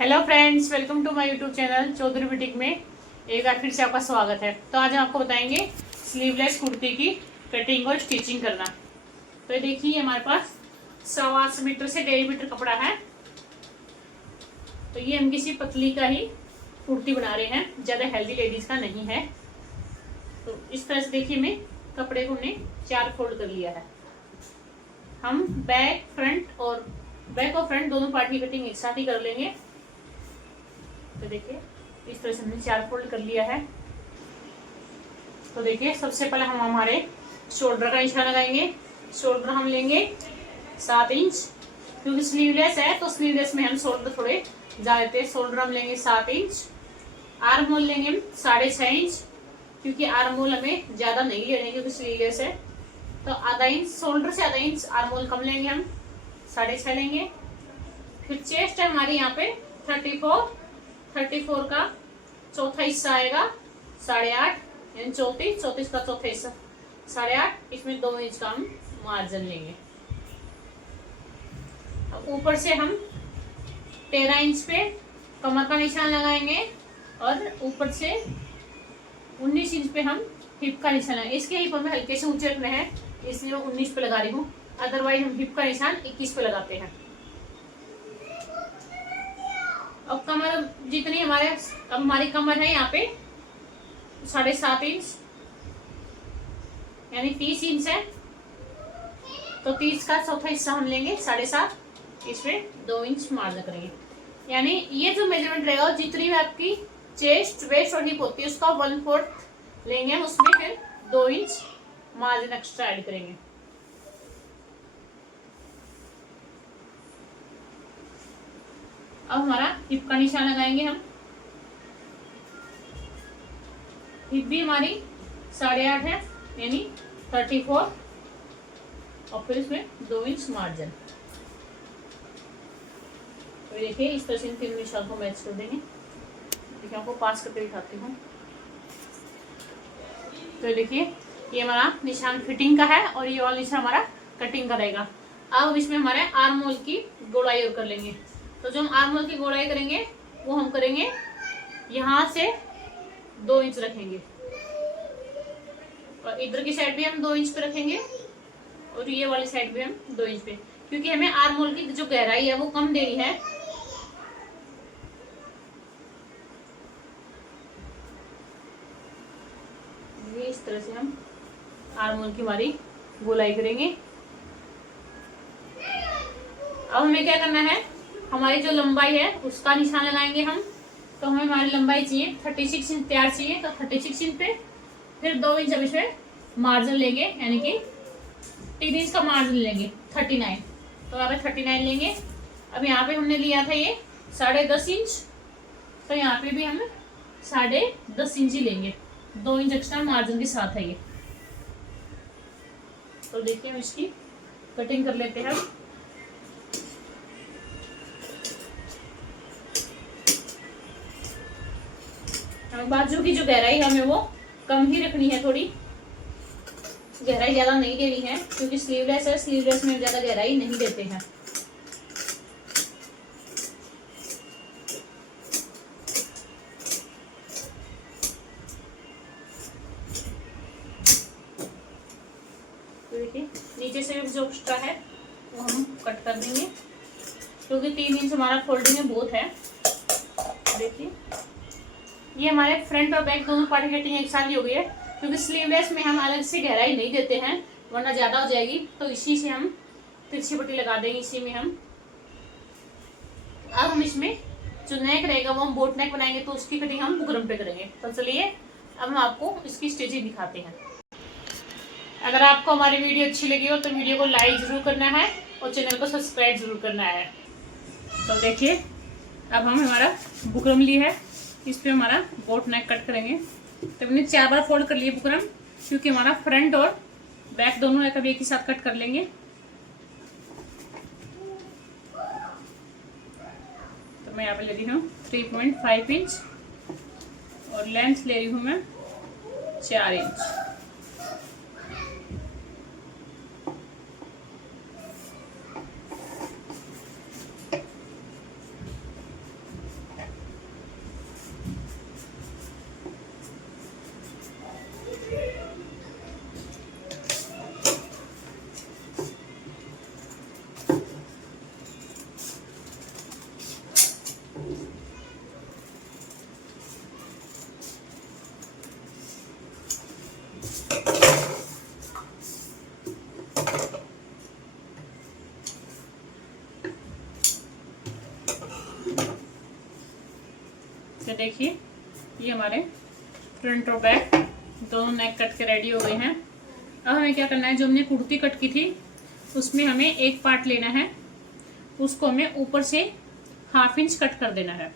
Hello friends, welcome to my YouTube channel Chaudhary boutique में एक बार फिर से आपका स्वागत है। तो आज हम आपको बताएंगे स्लीवलेस कुर्ती की कटिंग और स्टिचिंग करना। तो ये देखिए, हमारे पास 8.25 मीटर से 1.5 मीटर कपड़ा है। तो ये हम किसी पतली का ही कुर्ती बना रहे हैं, ज़्यादा हेल्दी लेडीज का नहीं है। तो इस तरह से देखिए, मैं कपड़े को हमने 4 फोल्ड कर लिया है। हम बैक और फ्रंट दोनों पार्ट की कटिंग एक साथ ही कर लेंगे। तो देखिए, इस तरह से हमने 4 फोल्ड कर लिया है। तो देखिए, सबसे पहले हम हमारे शोल्डर का निशान लगाएंगे। शोल्डर हम लेंगे 7 इंच, क्योंकि स्लीवलेस है तो स्लीवलेस में हम शोल्डर थोड़े ज्यादा देते हैं। शोल्डर हम लेंगे 7 इंच। आर्म होल लेंगे हम 6.5 इंच, क्योंकि आर्म होल हमें ज्यादा नहीं लेने क्योंकि स्लीवलेस है। तो आधा इंच शोल्डर से, आधा इंच आर्म होल कम लेंगे, हम 6.5 लेंगे। फिर चेस्ट है हमारी यहाँ पे 34 का चौथा हिस्सा आएगा 8.5, यानी 34 का चौथा हिस्सा 8.5। इसमें 2 इंच का हम मार्जिन लेंगे। अब ऊपर से हम 13 इंच पे कमर का निशान लगाएंगे और ऊपर से 19 इंच पे हम हिप का निशान लगाएंगे। इसके हिप हमें हल्के से ऊंचे रखने हैं, इसलिए मैं 19 पे लगा रही हूँ। अदरवाइज हम हिप का निशान 21 पे लगाते हैं। अब कमर जितनी हमारी कमर है यहाँ पे 7.5 इंच, यानी 30 इंच है। तो 30 का चौथा हिस्सा हम लेंगे 7.5, इसमें 2 इंच मार्जिन करेंगे। यानी ये जो मेजरमेंट रहेगा, जितनी भी आपकी चेस्ट, वेस्ट और हिप होती है उसका 1/4 लेंगे हम, उसमें फिर 2 इंच मार्जिन एक्स्ट्रा ऐड करेंगे। अब हमारा हिप का निशान लगाएंगे हम। हिप भी हमारी 8.5 है, यानी 34, और फिर इसमें 2 इंच मार्जिन। तो देखिए, इस तरह से इन 3 निशान को मैच कर देंगे। देखिए, आपको पास करके दिखाती हूँ। तो देखिए, ये हमारा निशान फिटिंग का है और ये वाला निशान हमारा कटिंग का रहेगा। अब इसमें हमारे आर्म होल की गोलाई और कर लेंगे। तो जो हम आर्म होल की गोलाई करेंगे वो हम करेंगे यहाँ से 2 इंच रखेंगे, और इधर की साइड भी हम 2 इंच पे रखेंगे, और ये वाली साइड भी हम 2 इंच पे, क्योंकि हमें आर्म होल की जो गहराई है वो कम देनी है। ये इस तरह से हम आर्म होल की हमारी गोलाई करेंगे। अब हमें क्या करना है, हमारी जो लंबाई है उसका निशान लगाएंगे हम। तो हमें हमारी लंबाई चाहिए 36 इंच तैयार चाहिए, तो 36 इंच पे फिर 2 इंच हम इसमें मार्जिन लेंगे, यानी कि 3 इंच का मार्जिन लेंगे 39। तो यहाँ पे 39 लेंगे। अब यहाँ पे हमने लिया था ये 10.5 इंच, तो यहाँ पे भी हम 10.5 इंच ही लेंगे, 2 इंच एक्स्ट्रा मार्जिन के साथ है ये। तो देखिए, हम इसकी कटिंग कर लेते हैं। बाजू की जो गहराई हमें वो कम ही रखनी है, थोड़ी गहराई ज्यादा नहीं देनी है, क्योंकि स्लीवलेस है, स्लीवलेस में ज्यादा गहराई नहीं देते हैं। तो देखिए, नीचे से जो एक्स्ट्रा है वो हम कट कर देंगे, क्योंकि 3 इंच हमारा फोल्डिंग में बहुत है। देखिए, ये हमारे फ्रंट और बैक दोनों पार्ट की कटिंग एक साथ ही हो गई है, क्योंकि स्लीवलेस में हम अलग से गहराई नहीं देते हैं, वरना ज्यादा हो जाएगी। तो इसी से हम तिरछी पट्टी लगा देंगे, इसी में हम। अब हम इसमें जो नेक रहेगा वो हम बोट नेक बनाएंगे, तो उसकी कटिंग हम बुकरम पे करेंगे। तो चलिए, अब हम आपको इसकी स्टिचिंग दिखाते हैं। अगर आपको हमारी वीडियो अच्छी लगी हो तो वीडियो को लाइक जरूर करना है और चैनल को सब्सक्राइब जरूर करना है। तो देखिए, अब हम हमारा बुकरम ली है, इस पे हमारा बोट नेक कट करेंगे। तो हमने 4 बार फोल्ड कर लिए बुकरम, क्योंकि हमारा फ्रंट और बैक दोनों है, कभी एक ही साथ कट कर लेंगे। तो मैं यहाँ पे ले रही हूँ 3.5 इंच और लेंथ ले रही हूँ मैं 4 इंच। तो देखिए ये हमारे फ्रंट और बैक दोनों नेक कट के रेडी हो गए हैं। अब हमें क्या करना है, जो हमने कुर्ती कट की थी उसमें हमें एक पार्ट लेना है, उसको हमें ऊपर से 1/2 इंच कट कर देना है,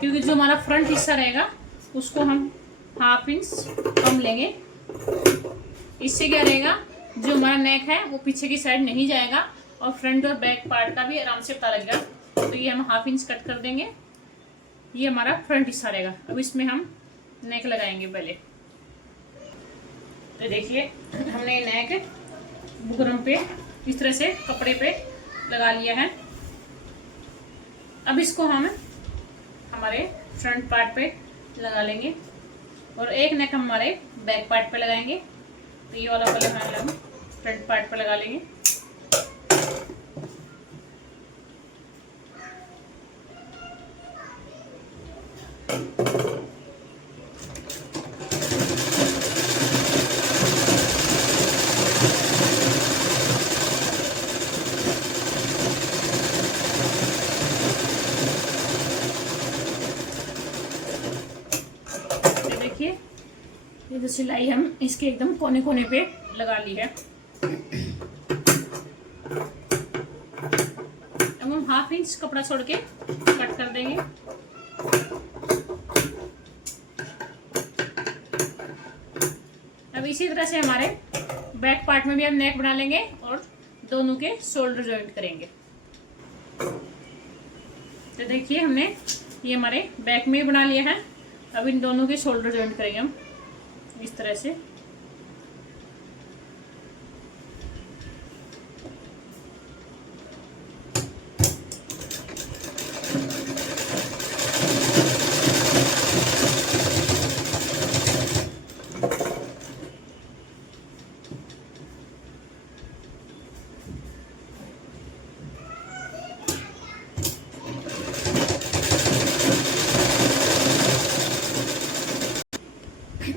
क्योंकि जो हमारा फ्रंट हिस्सा रहेगा उसको हम 1/2 इंच कम लेंगे। इससे क्या रहेगा, जो हमारा नेक है वो पीछे की साइड नहीं जाएगा और फ्रंट और बैक पार्ट का भी आराम से पता लगेगा। तो ये हम 1/2 इंच कट कर देंगे। ये हमारा फ्रंट हिस्सा रहेगा। अब इसमें हम नेक लगाएंगे पहले। तो देखिए हमने नेक बुकरम पे इस तरह से कपड़े पे लगा लिया है। अब इसको हम हमारे फ्रंट पार्ट पे लगा लेंगे और एक नेक हमारे बैक पार्ट पे लगाएंगे। तो ये वाला पहले हम फ्रंट पार्ट पे लगा लेंगे। ये जो सिलाई हम इसके एकदम कोने कोने पे लगा ली है। अब हम 1/2 इंच कपड़ा छोड़ के कट कर देंगे। अब इसी तरह से हमारे बैक पार्ट में भी हम नेक बना लेंगे और दोनों के शोल्डर जॉइंट करेंगे। तो देखिए हमने ये हमारे बैक में बना लिया है। अब इन दोनों के शोल्डर जॉइंट करेंगे हम इस तरह से।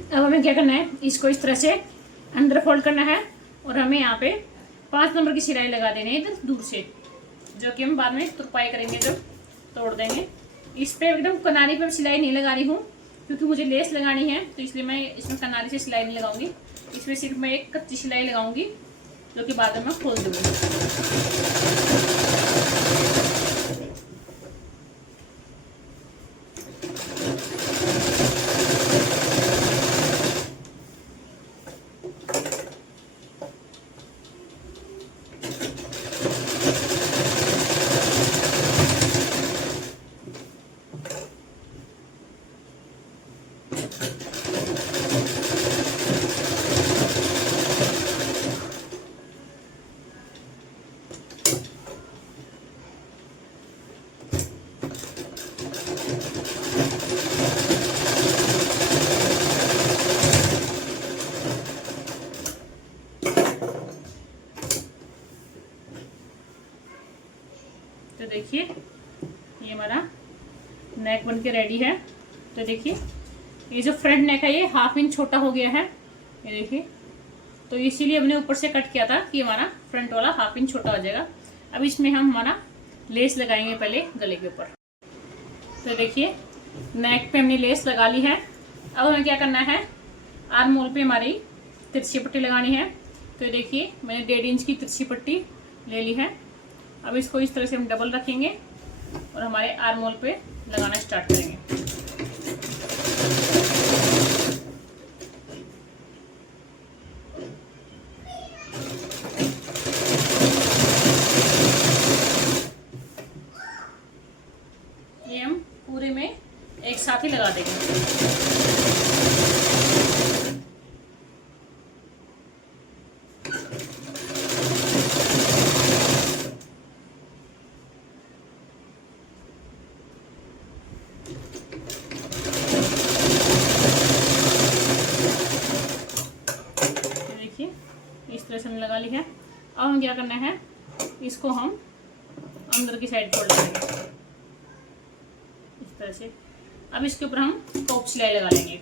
अब हमें क्या करना है, इसको इस तरह से अंदर फोल्ड करना है और हमें यहाँ पे 5 नंबर की सिलाई लगा देनी है इधर दूर से, जो कि हम बाद में तुरपाई करेंगे जब तोड़ देंगे। इस पे एकदम किनारी पे सिलाई नहीं लगा रही हूँ क्योंकि मुझे लेस लगानी है, तो इसलिए मैं इसमें किनारी से सिलाई नहीं लगाऊंगी। इसमें सिर्फ मैं एक कच्ची सिलाई लगाऊंगी जो कि बाद में मैं खोल दूंगी। तो देखिए ये हमारा नेक बन के रेडी है। तो देखिए ये जो फ्रंट नेक है ये 1/2 इंच छोटा हो गया है, ये देखिए। तो इसीलिए हमने ऊपर से कट किया था कि हमारा फ्रंट वाला 1/2 इंच छोटा हो जाएगा। अब इसमें हम हमारा लेस लगाएंगे पहले गले के ऊपर। तो देखिए नेक पे हमने लेस लगा ली है। अब हमें क्या करना है, आर्म होल पे हमारी तिरछी पट्टी लगानी है। तो देखिए मैंने 1.5 इंच की तिरछी पट्टी ले ली है। अब इसको इस तरह से हम डबल रखेंगे और हमारे आर्म होल पे लगाना स्टार्ट करेंगे। ये हम पूरे में एक साथ ही लगा देंगे। इस तरह से हमने लगा ली है। अब हम क्या करना है, इसको हम अंदर की साइड फोल्ड करेंगे इस तरह से। अब इसके ऊपर हम टॉप सिलाई लगा लेंगे।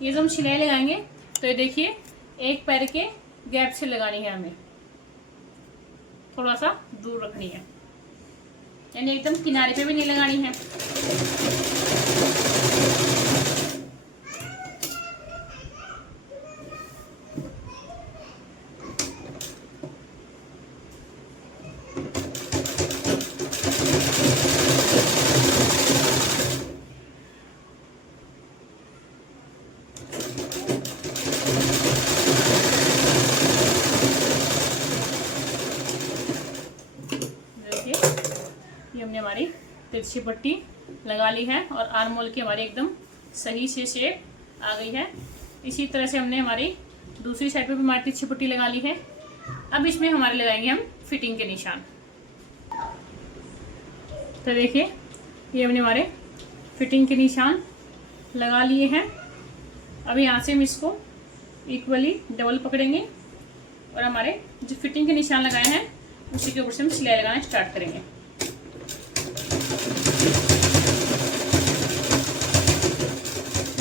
ये जो हम सिलाई लगाएंगे तो ये देखिए एक पैर के गैप से लगानी है, हमें थोड़ा सा दूर रखनी है, यानी एकदम किनारे पे भी नहीं लगानी है। हमने हमारी तिरछी पट्टी लगा ली है और आर्म होल की हमारी एकदम सही से शेप आ गई है। इसी तरह से हमने हमारी दूसरी साइड पे भी हमारी तिरछी पट्टी लगा ली है। अब इसमें हमारे लगाएंगे हम फिटिंग के निशान। तो देखिए ये हमने हमारे फिटिंग के निशान लगा लिए हैं। अब यहाँ से हम इसको इक्वली डबल पकड़ेंगे और हमारे जो फिटिंग के निशान लगाए हैं उसी के ऊपर से हम सिलाई लगाना स्टार्ट करेंगे।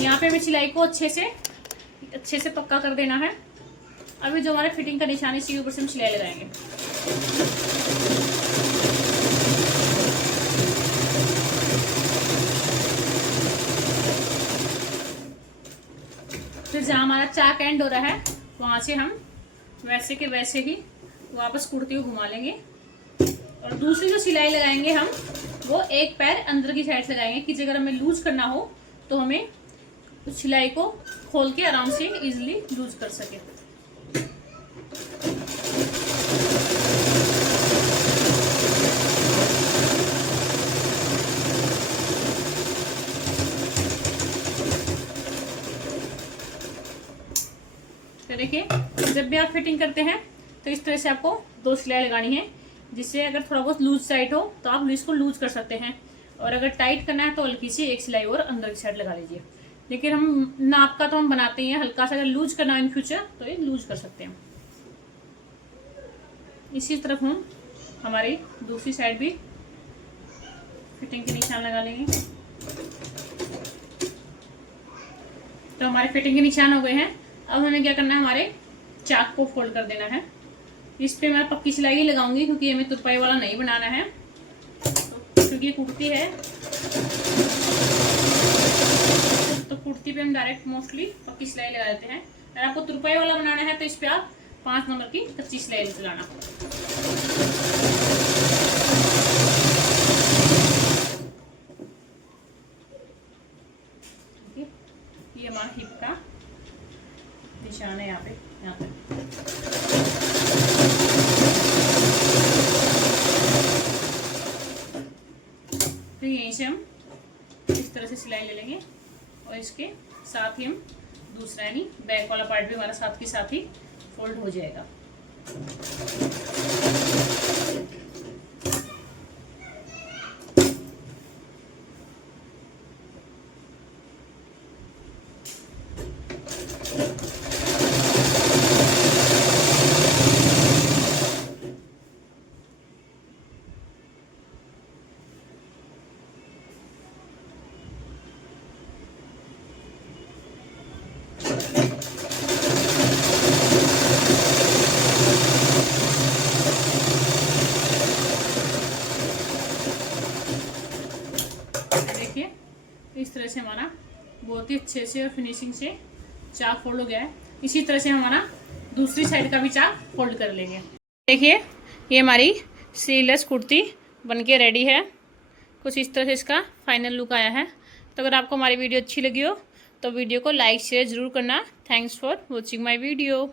यहाँ पे हमें सिलाई को अच्छे से पक्का कर देना है। अभी जो हमारे फिटिंग का निशान है इसी के ऊपर से हम सिलाई लगाएंगे। फिर जहाँ हमारा चाक एंड हो रहा है वहां से हम वैसे के वैसे ही वापस कुर्ती को घुमा लेंगे और दूसरी जो सिलाई लगाएंगे हम वो एक पैर अंदर की साइड से लगाएंगे कि अगर हमें लूज करना हो तो हमें उस सिलाई को खोल के आराम से इजीली लूज कर सके। तो देखिए जब भी आप फिटिंग करते हैं तो इस तरह से आपको दो सिलाई लगानी है, जिससे अगर थोड़ा बहुत लूज टाइट हो तो आप इसको लूज कर सकते हैं और अगर टाइट करना है तो हल्की सी एक सिलाई और अंदर की साइड लगा लीजिए। लेकिन हम नाप का तो हम बनाते ही हैं, हल्का सा अगर लूज करना है इन फ्यूचर तो ये लूज कर सकते हैं। इसी तरफ हम हमारी दूसरी साइड भी फिटिंग के निशान लगा लेंगे। तो हमारे फिटिंग के निशान हो गए हैं। अब हमें क्या करना है, हमारे चाक को फोल्ड कर देना है। इस पे मैं पक्की सिलाई ही लगाऊंगी क्योंकि हमें तुरपाई वाला नहीं बनाना है, क्योंकि कुर्ती है तो कुर्ती पे हम डायरेक्ट मोस्टली पक्की सिलाई लगा देते हैं। अगर आपको तुरपाई वाला बनाना है तो इस पे आप 5 नंबर की कच्ची सिलाई लगाना। ये हमारा हिप का निशान है, यहाँ पे तो यहीं से हम इस तरह से सिलाई ले लेंगे और इसके साथ ही हम दूसरा यानी बैक वाला पार्ट भी हमारा साथ के साथ ही फोल्ड हो जाएगा। देखिए इस तरह से हमारा बहुत ही अच्छे से और फिनिशिंग से चाक फोल्ड हो गया है। इसी तरह से हमारा दूसरी साइड का भी चाक फोल्ड कर लेंगे। देखिए ये हमारी स्लीवलेस कुर्ती बनके रेडी है। कुछ इस तरह से इसका फाइनल लुक आया है। तो अगर आपको हमारी वीडियो अच्छी लगी हो तो वीडियो को लाइक शेयर ज़रूर करना। Thanks for watching my video.